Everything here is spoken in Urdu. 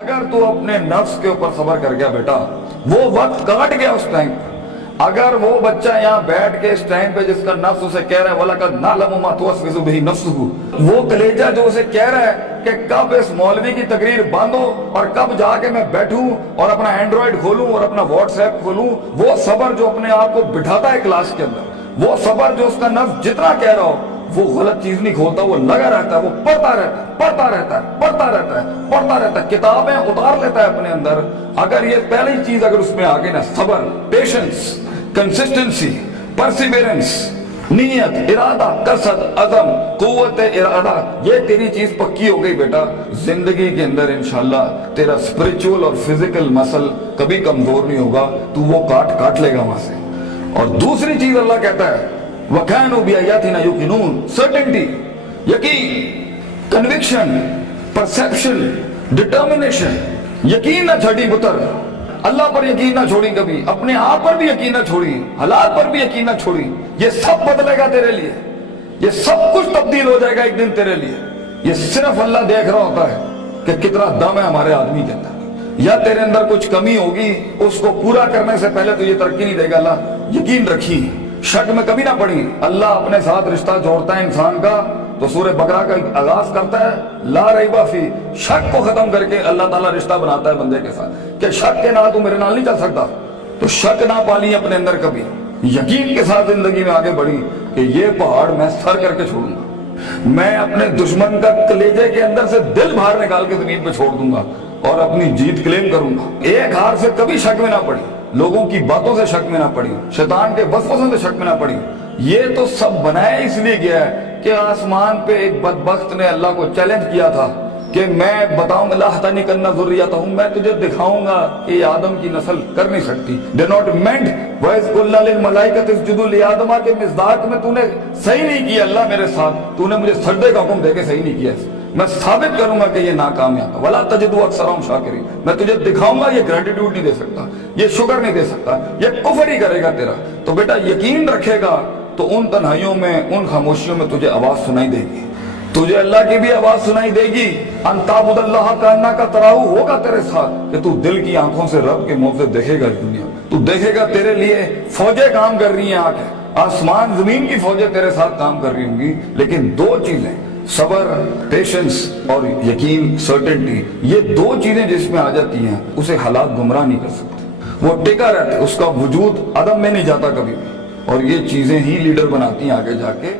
اگر تو اپنے نفس کے اوپر صبر کر گیا بیٹا، وہ وقت کاٹ گیا اس ٹائم. اگر وہ بچہ یہاں بیٹھ کے اس ٹائم پہ جس کا نفس اسے کہہ رہا ہے وَلَقَدْ نَعْلَمُ مَا تُوَسْوِسُ بِهِ نَفْسُهُ، وہ کلیجہ جو اسے کہہ رہا ہے کہ کب اس مولوی کی تقریر باندھو اور کب جا کے میں بیٹھوں اور اپنا اینڈرائیڈ کھولوں اور اپنا واٹس ایپ کھولوں، وہ صبر جو اپنے آپ کو بٹھاتا ہے کلاس کے اندر، وہ صبر جو اس کا نفس جتنا کہہ رہا ہو وہ غلط چیز نہیں کھولتا، وہ لگا رہتا ہے، وہ پڑھتا رہتا ہے، پڑھتا رہتا ہے، پڑھتا رہتا ہے، پڑھتا رہتا ہے، کتابیں اتار لیتا ہے اپنے اندر. اگر یہ پہلی چیز اگر اس میں آگے نا، صبر، پیشنس، کنسسٹنسی، پرسیورنس، نیت، ارادہ، قصد، عزم، قوت ارادہ، یہ تیری چیز پکی ہو گئی بیٹا، زندگی کے اندر انشاءاللہ تیرا اسپرچول اور فزیکل مسل کبھی کمزور نہیں ہوگا، تو وہ کاٹ لے گا وہاں سے. اور دوسری چیز اللہ کہتا ہے وَكَانُوا بِآيَاتِنَا يُوقِنُونَ، سرٹنٹی، یقین، کنوکشن، پرسیپشن، ڈٹرمنیشن. یقین نہ چھڑی پتر، اللہ پر یقین نہ چھوڑی، کبھی اپنے آپ پر بھی یقین نہ چھوڑی، حالات پر بھی یقین نہ چھوڑی. یہ سب بدلے گا تیرے لیے، یہ سب کچھ تبدیل ہو جائے گا ایک دن تیرے لیے. یہ صرف اللہ دیکھ رہا ہوتا ہے کہ کتنا دم ہے ہمارے آدمی کے اندر، یا تیرے اندر کچھ کمی ہوگی، اس کو پورا کرنے سے پہلے تو یہ ترقی نہیں دے گا. اللہ یقین رکھی، شک میں کبھی نہ پڑی. اللہ اپنے ساتھ رشتہ جوڑتا ہے انسان کا تو سورہ بقرہ کا آغاز کرتا ہے لا ریب فی، شک کو ختم کر کے اللہ تعالیٰ رشتہ بناتا ہے بندے کے ساتھ کہ شک کے نہ تو میرے نال نہیں چل سکتا. تو شک نہ پالی اپنے اندر کبھی، یقین کے ساتھ زندگی میں آگے بڑھی کہ یہ پہاڑ میں سر کر کے چھوڑوں گا، میں اپنے دشمن کا کلیجے کے اندر سے دل باہر نکال کے زمین پہ چھوڑ دوں گا اور اپنی جیت کلیم کروں گا. ایک ہار سے کبھی شک میں نہ پڑی، لوگوں کی باتوں سے شک میں نہ پڑی، شیطان کے وسوسوں سے شک میں نہ پڑی. یہ تو سب بنایا اس لیے گیا ہے کہ آسمان پہ ایک بدبخت نے اللہ کو چیلنج کیا تھا کہ میں بتاؤں گا لَأَحْتَنِكَنَّ ذُرِّيَّتَهُمْ، میں تجھے دکھاؤں گا کہ یہ آدم کی نسل کر نہیں سکتی. They not meant وَإِذْ قُلْنَا لِلْمَلَائِكَةِ اسْجُدُوا لِآدَمَ کے مصداق میں تو نے صحیح نہیں کیا اللہ میرے ساتھ، تو نے مجھے سجدے کا حکم دے کے صحیح نہیں کیا. میں ثابت کروں گا کہ یہ ناکامیاب ہے. وَلَا تَجِدُ أَكْثَرَهُمْ شَاكِرِينَ، میں تجھے دکھاؤں گا یہ گریٹیٹیوڈ نہیں دے سکتا، یہ شکر نہیں دے سکتا، یہ کفر ہی کرے گا تیرا. تو بیٹا یقین رکھے گا تو ان تنہائیوں میں، ان خاموشیوں میں تجھے آواز سنائی دے گی، تجھے اللہ کی بھی آواز سنائی دے گی. ان تعبد اللہ کانک تراہ ہوگا تیرے ساتھ کہ تو دل کی آنکھوں سے رب کے منہ سے دیکھے گا. اس دنیا تو دیکھے گا تیرے لیے فوجیں کام کر رہی ہیں، آسمان زمین کی فوجیں تیرے ساتھ کام کر رہی ہوں گی. لیکن دو چیزیں، صبر، پیشنس اور یقین، سرٹنٹی، یہ دو چیزیں جس میں آ جاتی ہیں اسے حالات گمراہ نہیں کر سکتے. وہ ٹکا رہتا ہے، اس کا وجود عدم میں نہیں جاتا کبھی بھی. اور یہ چیزیں ہی لیڈر بناتی ہیں آگے جا کے.